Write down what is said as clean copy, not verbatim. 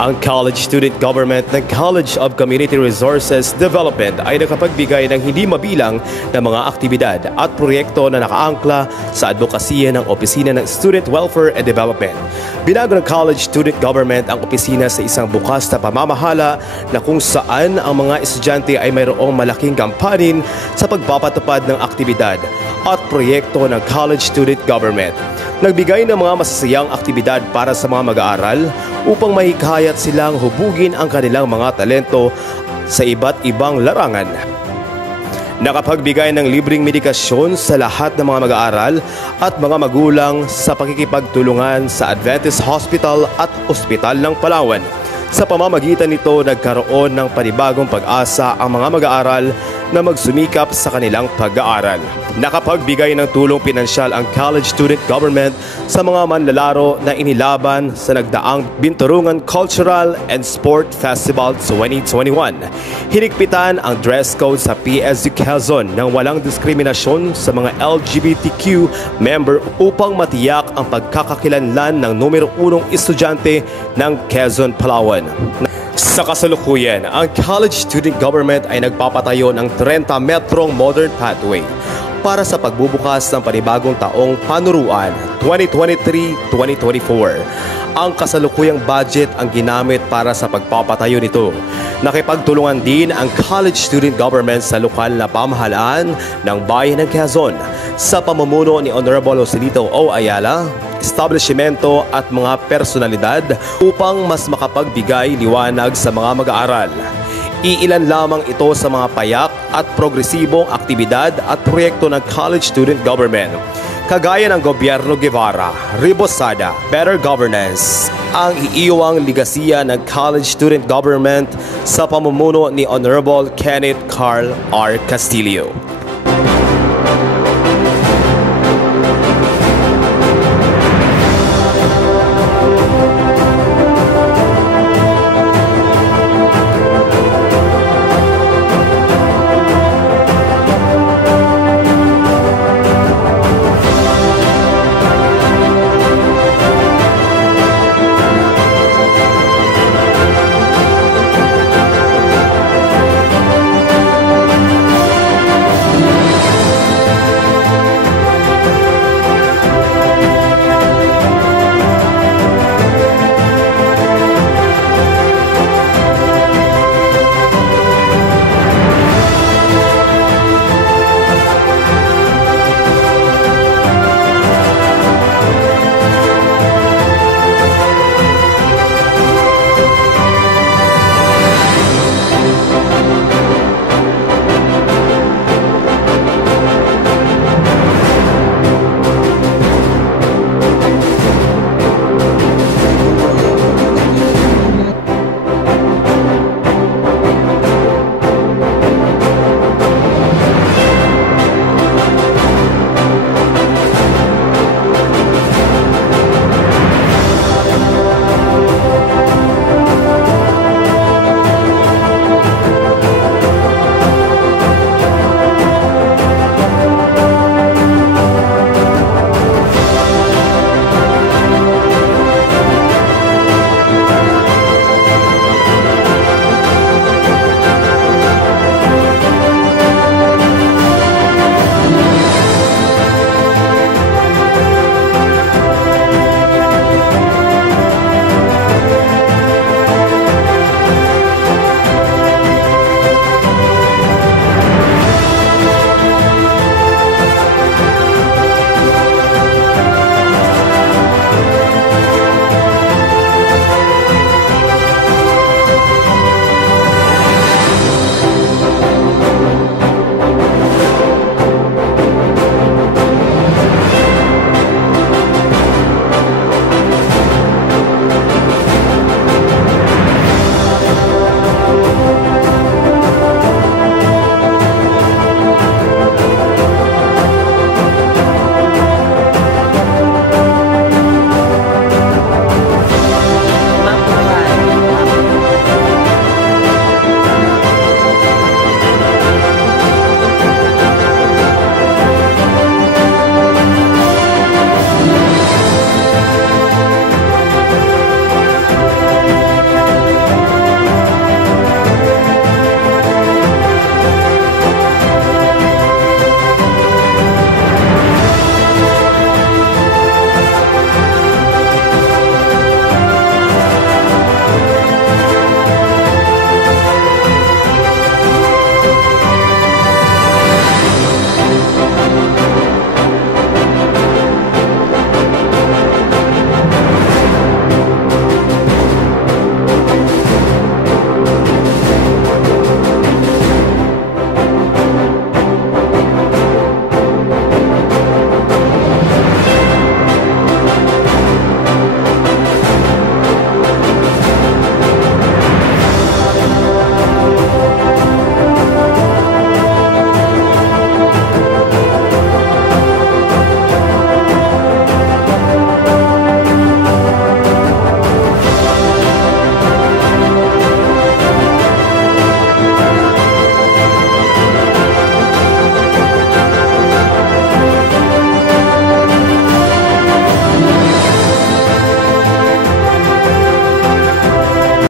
Ang College Student Government ng College of Community Resources Development ay nakapagbigay ng hindi mabilang na mga aktibidad at proyekto na nakaangkla sa advokasya ng Opisina ng Student Welfare and Development. Binago ng College Student Government ang opisina sa isang bukas na pamamahala na kung saan ang mga estudyante ay mayroong malaking kampanin sa pagpapatupad ng aktibidad at proyekto ng College Student Government. Nagbigay ng mga masasayang aktibidad para sa mga mag-aaral upang mahikayat silang hubugin ang kanilang mga talento sa iba't ibang larangan. Nakapagbigay ng libreng medikasyon sa lahat ng mga mag-aaral at mga magulang sa pakikipagtulungan sa Adventist Hospital at Ospital ng Palawan. Sa pamamagitan nito, nagkaroon ng panibagong pag-asa ang mga mag-aaral na magsumikap sa kanilang pag-aaral. Nakapagbigay ng tulong pinansyal ang College Student Government sa mga manlalaro na inilaban sa nagdaang Binturungan Cultural and Sport Festival 2021. Hinigpitan ang dress code sa PSU Quezon nang walang diskriminasyon sa mga LGBTQ member upang matiyak ang pagkakakilanlan ng numero 1 estudyante ng Quezon, Palawan. Sa kasalukuyan, ang College Student Government ay nagpapatayo ng 30 metrong modern pathway para sa pagbubukas ng panibagong taong panuruan 2023-2024. Ang kasalukuyang budget ang ginamit para sa pagpapatayo nito. Nakipagtulungan din ang College Student Government sa lokal na pamahalaan ng bayan ng Quezon sa pamumuno ni Honorable Joselito O. Ayala, establishmento at mga personalidad upang mas makapagbigay liwanag sa mga mag-aaral. Iilan lamang ito sa mga payak at progresibong aktibidad at proyekto ng College Student Government. Kagaya ng Gobyerno Guevara, Rebosada, Better Governance, ang iiwang ligasiya ng College Student Government sa pamumuno ni Honorable Kenneth Carl R. Castillo.